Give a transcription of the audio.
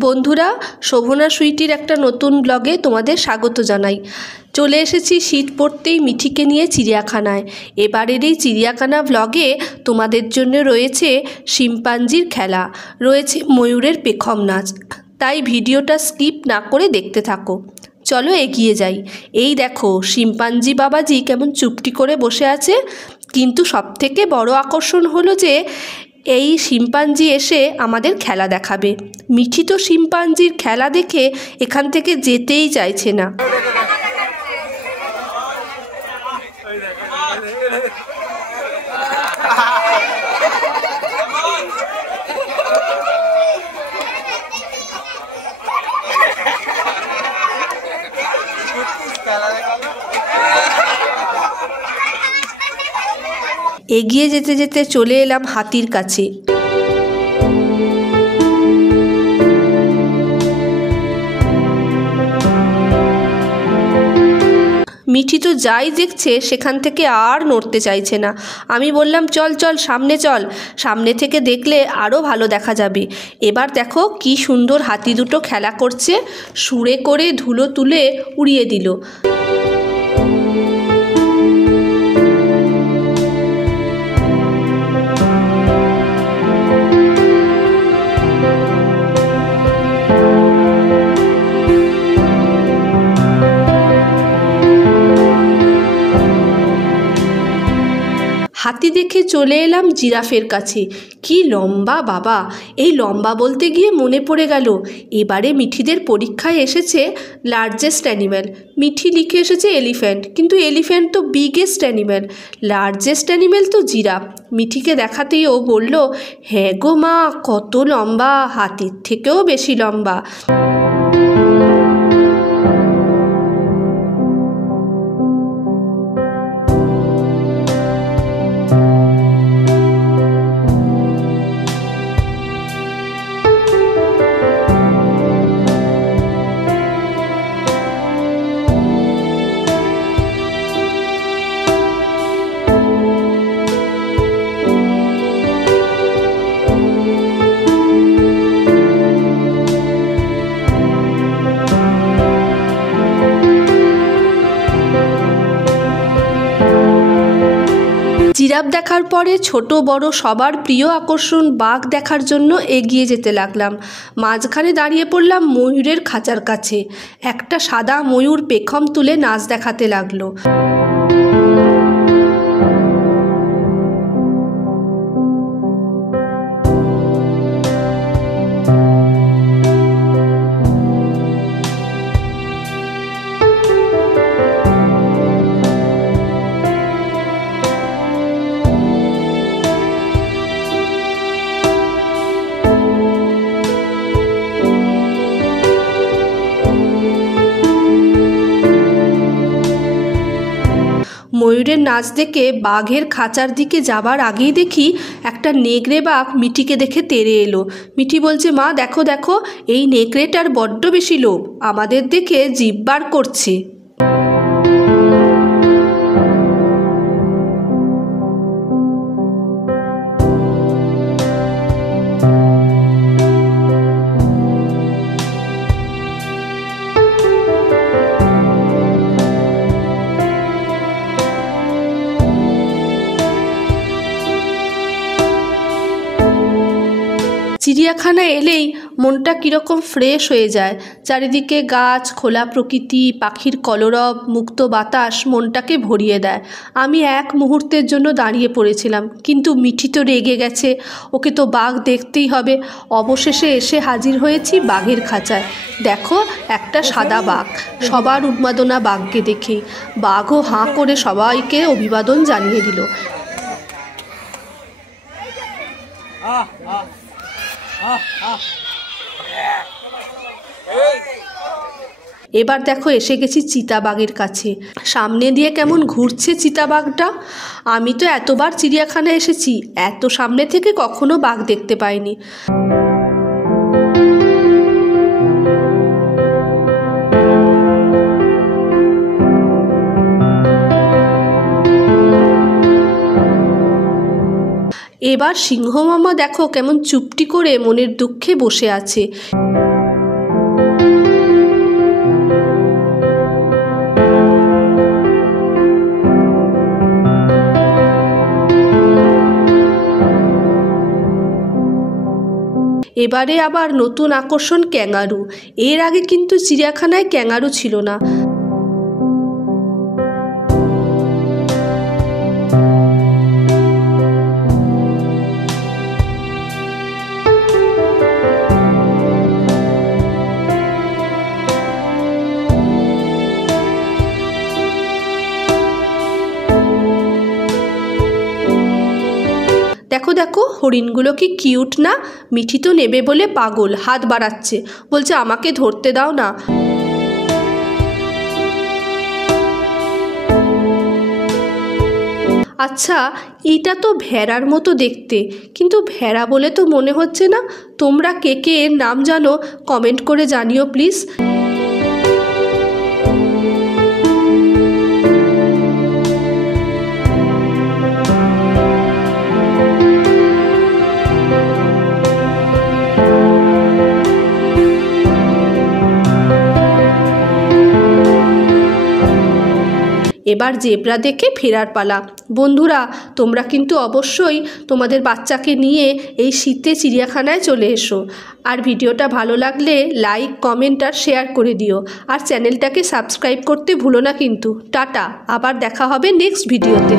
বন্ধুরা, শোভনা সুইটির একটা নতুন ব্লগে তোমাদের স্বাগত জানাই। চলে এসেছি শীত পড়তেই মিঠিকে নিয়ে চিড়িয়াখানায়। এবারের এই চিড়িয়াখানা ব্লগে তোমাদের জন্য রয়েছে শিম্পাঞ্জির খেলা, রয়েছে ময়ূরের পেখম নাচ। তাই ভিডিওটা স্কিপ না করে দেখতে থাকো। চলো এগিয়ে যাই। এই দেখো শিম্পাঞ্জি বাবাজি কেমন চুপটি করে বসে আছে। কিন্তু সবথেকে বড় আকর্ষণ হলো যে এই শিম্পাঞ্জি এসে আমাদের খেলা দেখাবে। মিঠি তো শিম্পাঞ্জির খেলা দেখে এখান থেকে যেতেই চাইছে না। এগিয়ে যেতে যেতে চলে এলাম হাতির কাছে। মিঠি তো যাই দেখছে সেখান থেকে আর নড়তে চাইছে না। আমি বললাম চল চল সামনে চল, সামনে থেকে দেখলে আরও ভালো দেখা যাবে। এবার দেখো কি সুন্দর হাতি দুটো খেলা করছে, সুরে করে ধুলো তুলে উড়িয়ে দিল। হাতি দেখে চলে এলাম জিরাফের কাছে। কি লম্বা বাবা! এই লম্বা বলতে গিয়ে মনে পড়ে গেল এবারে মিঠিদের পরীক্ষায় এসেছে লার্জেস্ট অ্যানিম্যাল। মিঠি লিখে এসেছে এলিফ্যান্ট, কিন্তু এলিফ্যান্ট তো বিগেস্ট অ্যানিম্যাল, লার্জেস্ট অ্যানিম্যাল তো জিরাফ। মিঠিকে দেখাতেই ও বলল, হ্যাঁ গো মা, কত লম্বা, হাতির থেকেও বেশি লম্বা। জিরাফ দেখার পরে ছোট বড় সবার প্রিয় আকর্ষণ বাঘ দেখার জন্য এগিয়ে যেতে লাগলাম। মাঝখানে দাঁড়িয়ে পড়লাম ময়ূরের খাঁচার কাছে। একটা সাদা ময়ূর পেখম তুলে নাচ দেখাতে লাগলো। ময়ূরের নাচ দেখে বাঘের খাঁচার দিকে যাবার আগেই দেখি একটা নেকড়ে বাঘ মিঠিকে দেখে তেড়ে এলো। মিঠি বলছে, মা দেখো দেখো, এই নেকড়েটার বড্ড বেশি লোভ, আমাদের দেখে জিভ বার করছে। চিড়িয়াখানা এলেই মনটা কীরকম ফ্রেশ হয়ে যায়। চারিদিকে গাছ, খোলা প্রকৃতি, পাখির কলরব, মুক্ত বাতাস মনটাকে ভরিয়ে দেয়। আমি এক মুহূর্তের জন্য দাঁড়িয়ে পড়েছিলাম, কিন্তু মিঠি তো রেগে গেছে, ওকে তো বাঘ দেখতেই হবে। অবশেষে এসে হাজির হয়েছি বাঘের খাঁচায়। দেখো একটা সাদা বাঘ, সবার উন্মাদনা বাঘকে দেখেই। বাঘও হাঁ করে সবাইকে অভিবাদন জানিয়ে দিল। এবার দেখো এসে গেছি চিতাবাঘের কাছে। সামনে দিয়ে কেমন ঘুরছে চিতাবাঘটা। আমি তো এতবার চিড়িয়াখানায় এসেছি, এত সামনে থেকে কখনো বাঘ দেখতে পাইনি। এবার সিংহ মামা দেখো কেমন চুপটি করে মনের দুঃখে বসে আছে। এবারে আবার নতুন আকর্ষণ ক্যাঙ্গারু। এর আগে কিন্তু চিড়িয়াখানায় ক্যাঙ্গারু ছিল না। দেখো দেখো হরিণগুলো কি কিউট না। মিঠি তো নেবে বলে পাগল, হাত বাড়াচ্ছে, বলছে আমাকে ধরতে দাও না। আচ্ছা, এইটা তো ভেড়ার মতো দেখতে, কিন্তু ভেড়া বলে তো মনে হচ্ছে না। তোমরা কে কে এর নাম জানো কমেন্ট করে জানিও প্লিজ। এবার জেব্রা দেখে ফেরার পালা। বন্ধুরা, তোমরা কিন্তু অবশ্যই তোমাদের বাচ্চাকে নিয়ে এই শীতে চিড়িয়াখানায় চলে এসো। আর ভিডিওটা ভালো লাগলে লাইক, কমেন্ট আর শেয়ার করে দিও। আর চ্যানেলটাকে সাবস্ক্রাইব করতে ভুলো না কিন্তু। টাটা, আবার দেখা হবে নেক্সট ভিডিওতে।